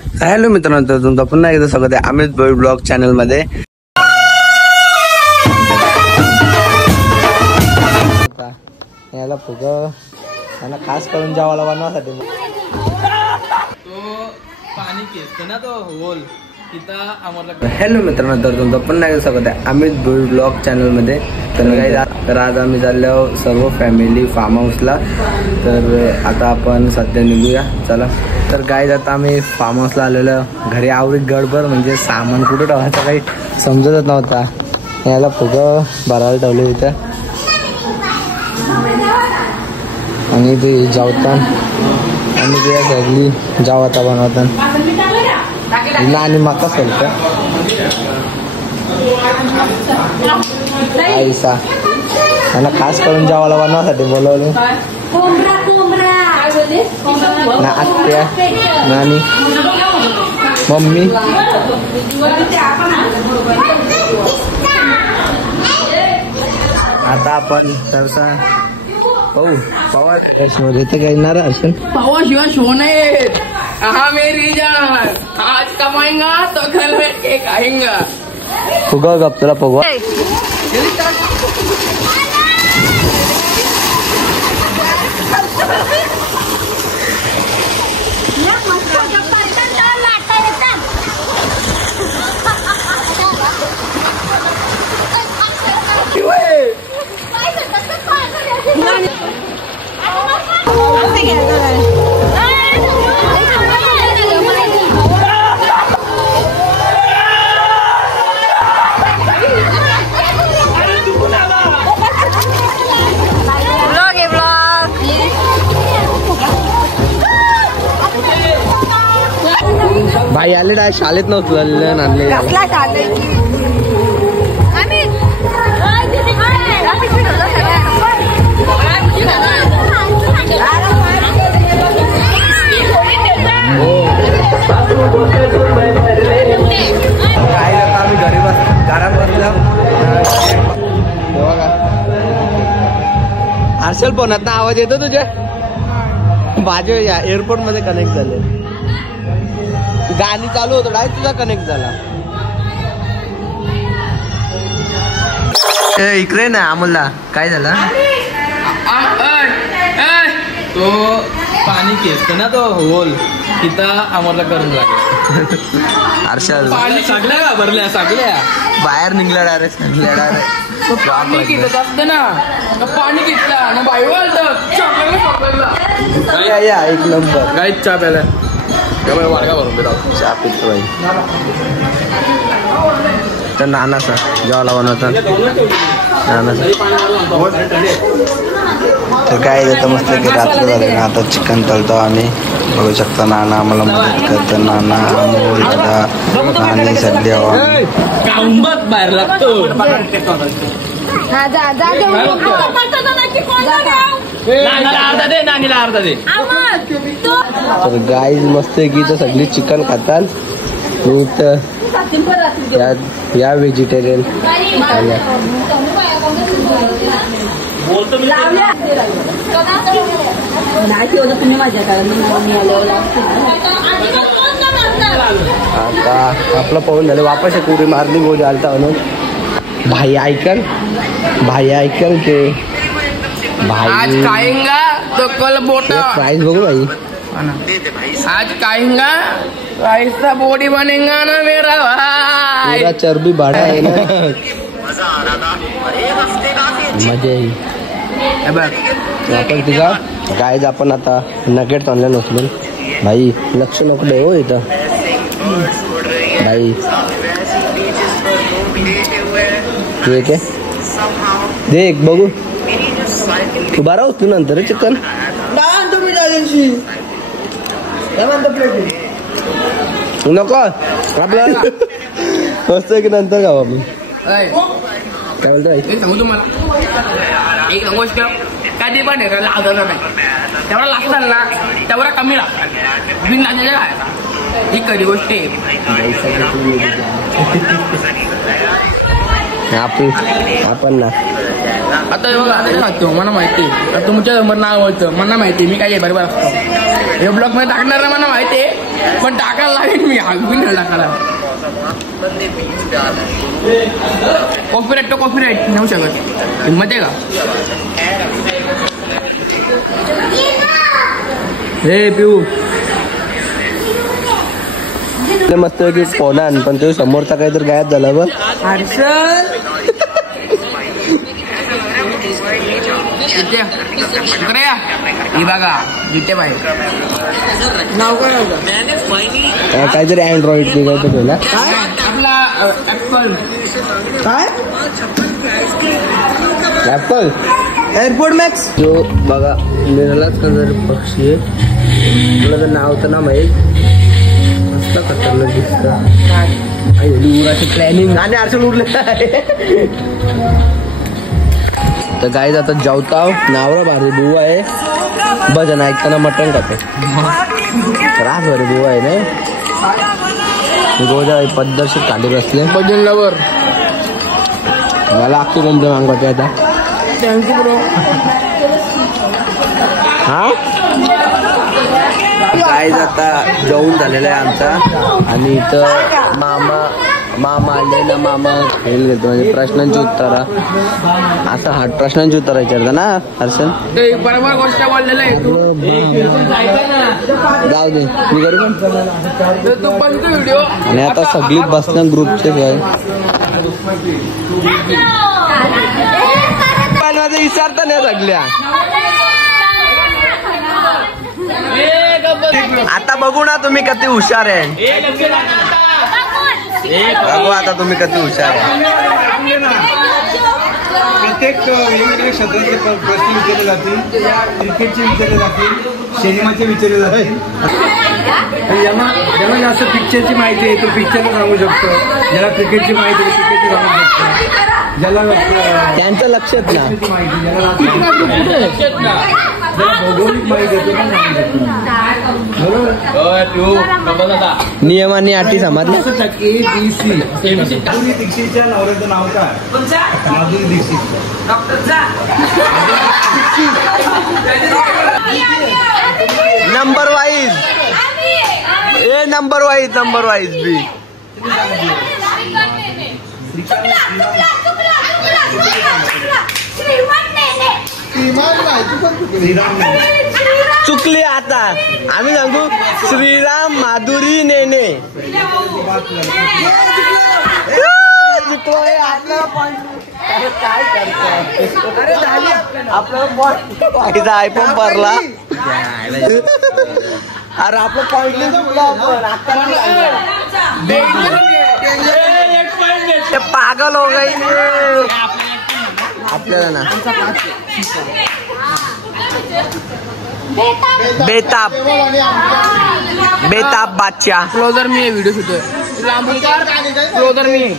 Hello मित्रांनो, तर तुमचं पुन्हा एकदा स्वागत आहे अमित भोईर ब्लॉग चॅनल मध्ये. याला फुग त्यांना खास करून जेवायला बनवासाठी पाणी खेचतो ना तो होल. हॅलो मित्रांनो, तर तुमचं पुन्हा एकदा स्वागत आहे अमित भोईर ब्लॉग चॅनल मध्ये. तर आज आम्ही चाललो सर्व फॅमिली फार्म हाऊसला. तर आता आपण सध्या निघूया चला. तर गाईज आता आम्ही फार्म हाऊसला आलेलो. घरी आवडीत गडबड म्हणजे सामान कुठं ठेवायचं काही समजतच नव्हता. याला फुग भरायला ठेवलं इथं आणि ते जावतान आणि ते सगळी जावता बनवतात आणि मका सोलत आईसा त्यांना खास करून जेवायला बनवासाठी बोलवले ना. आत्या नानी मम्मी आता आपण सरसा पाहू पवार मध्ये तर काही येणार अर्शन पवा शिवाय शो नाही. हा मेरी जान आज कमाएंगा तो घर में केक आएगा. फुगा गप तुला फुगवा. भाई आले डाय शाळेत नव्हतं आणले. काय आम्ही घरी घरात बसलो. हर्षल फोनात ना आवाज येतो तुझ्या बाजू या एअरपोर्ट मध्ये कनेक्ट झाले. गाणी चालू होतं डाय तुझा कनेक्ट झाला. इकडे ना अमोलला काय झालं. तो पाणी खेचतो ना तो होल तिथं आम्हाला करून लागला. हर्षल पाणी सगळ्या घाबरल्या सगळ्या बाहेर निघला डायरेक्ट पाणी खेचत असतं ना. पाणी खेचला ना बाई या एक नंबर काय चहा प्यायला वाडगा भरून दे चहा पितो बाई. तर नानासा जेवायला बनवतात नानासा. तर काय येतं मस्त की रात्र झाले ना. आता चिकन तळतो आम्ही. बघू शकता नाना आम्हाला मदत करतं. नाना अमोल दादा नानी सध्या बाहेर लागतो. अर्धा दे नानीला अर्धा दे. तर गाईज मस्त की तर सगळी चिकन खातात. मी तर या व्हेजिटेरियन आता आपलं पाहून झालं. वापस एक उडी मारली गोळी आलता म्हणून. भाई ऐकल ते आज खाएंगा तो कल बोटा प्राइस बघू भाई. आज खाएंगा ऐसा बॉडी बनेगा ना मेरा भाई. पूरा चरबी बाढ़ा है ना. मजा येईल. आपण तिचा गायज आपण आता नगेट आणलं नसलं भाई. लक्ष नको दे हो इथं भाई. ठीक आहे देख बघू उभा राहू तू नंतर चिकन नको आपल्याला मस्त की नंतर खाऊ आपण. काय बोलतो सांगू तुम्हाला एक गोष्ट कधी पण लागत नाही. तेवढा लागतात ना तेवढा कमी लागतात. बिन लागलेला खायचा ही कधी गोष्ट आहे. आपण ना आता बघा सांगतो मला माहिती आहे तुमच्या नंबर नाव होतं मला माहिती मी काय बरोबर असतो हे ब्लॉग मध्ये टाकणार मला माहिती आहे पण टाकायला लागेल मी हागून टाकायला कॉपीराईट तो कॉपीराईट नेऊ शकत हिंमत आहे का हे पिऊ मस्त की फोन आण पण तो समोरचा काहीतरी गायब झाला बघ हर्षल इकडे या ही बघा जिथे बाहेर नाव काय काहीतरी अँड्रॉइड ते काहीतरी ठेवला आपला ऍपल काय ऍपल एअरपोर्ट मॅक्स जो बघा निरालाच कलर पक्षी आहे तुला तर नाव तर ना माहीत मस्त खतरनाक दिसतं उराची प्लॅनिंग आणि अर्चल उरले तर गाईज आता जेवताव नावरा भारी बुवा आहे भजन ऐकताना मटण खातो रास भारी बुवा आहे ना रोज पद्धतशीर खाली बसले भजन लवर मला अख्खी गंज मागवते आता थँक्यू ब्रो हा गाईज आता जेवून झालेला आहे आमचा आणि इथं मामा आले ना मामा खेळ घेतो म्हणजे प्रश्नांची उत्तर असं हा प्रश्नांची उत्तर विचारता ना हर्षल बरोबर गोष्ट बोललेला आहे तू जाऊ दे मी करू तू पण तू व्हिडिओ आणि आता सगळी बसणं ग्रुपचे विचारता नाही सगळ्या आता बघू ना तुम्ही किती हुशार आहे बघू आता तुम्ही किती हुशार आहे प्रत्येक वेगवेगळ्या क्षेत्रातले प्रश्न विचारले जातील क्रिकेटचे विचारले जातील सिनेमाचे विचारले जातील ज्यांना जास्त पिक्चरची माहिती आहे तो पिक्चरला सांगू शकतो ज्याला क्रिकेटची माहिती आहे क्रिकेटची सांगू शकतो ज्याला त्यांचं लक्षात ना भौगोलिक माहिती आहे नियम आणि अटी समजले ABC माधुरी दीक्षितच्या नवऱ्याचं नाव काय माधुरी दीक्षित नंबर वाईज ए नंबर वाईज बी चुकली आता आम्ही सांगू श्रीराम माधुरी नेने काय करतो आयफोन भरला अरे आपलं पॉइंट पागल हो गई आपल्याला ना बेताब बादशाह क्लोजर मी आहे व्हिडिओ शूट क्लोजर मी आहे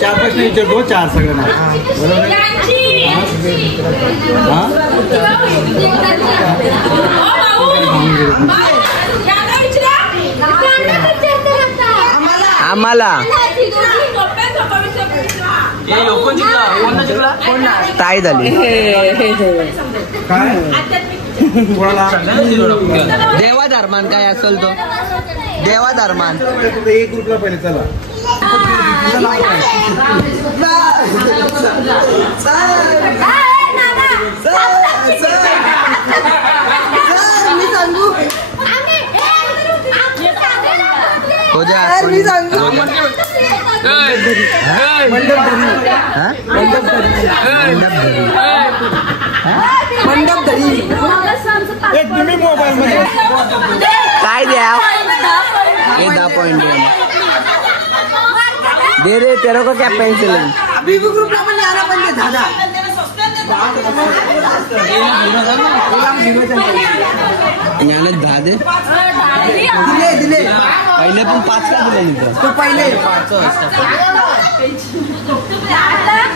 चार प्रश्न विचारतो चार सगळ्यांना आम्हाला ताई झाली देवा धर्मान काय असेल तो देवा धर्मान एक ग्रुपला पहिले चला हो जा तुम्ही मोबाईल मध्ये काय द्या 10 पॉइंट दे रे तेरे को क्या पेंसिल है अभी भी ग्रुप में आना बंद दादा ज्ञानच 10 दे दिले पहिले पण 5 का दिले नाही तो पहिले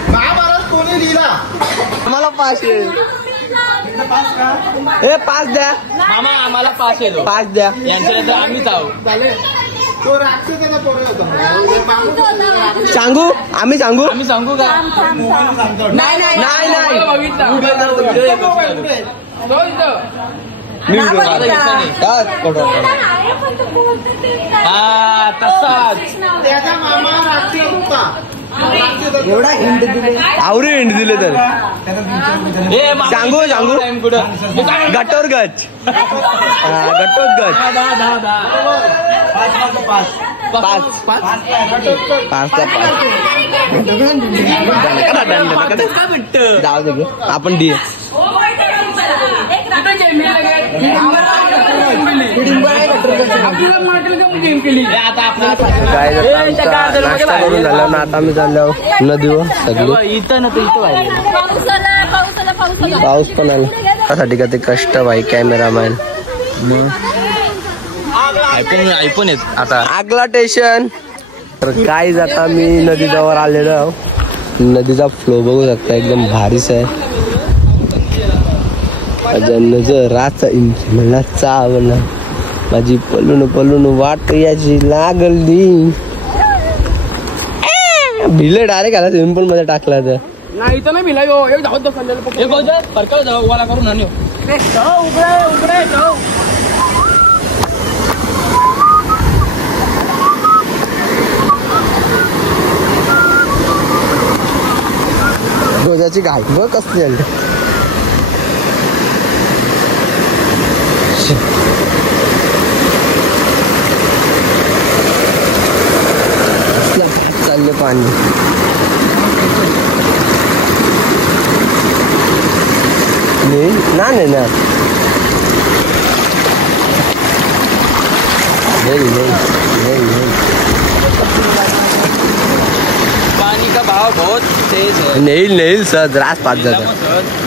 महाभारत कोणी लिहिला मला 5 आहे ए 5 द्या मामा आम्हाला 5 येतो 5 द्या यांच्यानंतर आम्हीच आहोत सांगू आम्ही सांगू आम्ही सांगू का नाही नाही. हा तसाच एवढा हिंट दिले आवरी हिंड दिले तर सांगू गटोर गच गटोर गच 5 जाऊ दे आपण डी काय नाश्ता करून झाला ना आता आम्ही चाललो नदीवर सगळी इथं पाऊस पण आला त्यासाठी का ते कष्ट भाई कॅमेरामॅन आयफोन येत आता आगला स्टेशन तर काय आता मी नदीजवळ आलेलो आहो नदीचा फ्लो बघू शकता एकदम भारीच आहे माझ्या नजराचा इंच मला चावला माझी पलून वाट याची लागली भिले डायरेक्ट आला स्विमिंग पूल मध्ये टाकला तर नाही इथं नाही भिला एक धावत सरकार जाऊ वाला करून आणू गोजाची घाट बघ कसली आहे चालले पाणी नाही ना पानी का भाव बहुत तेज है नेईल सहज रास पाच जातात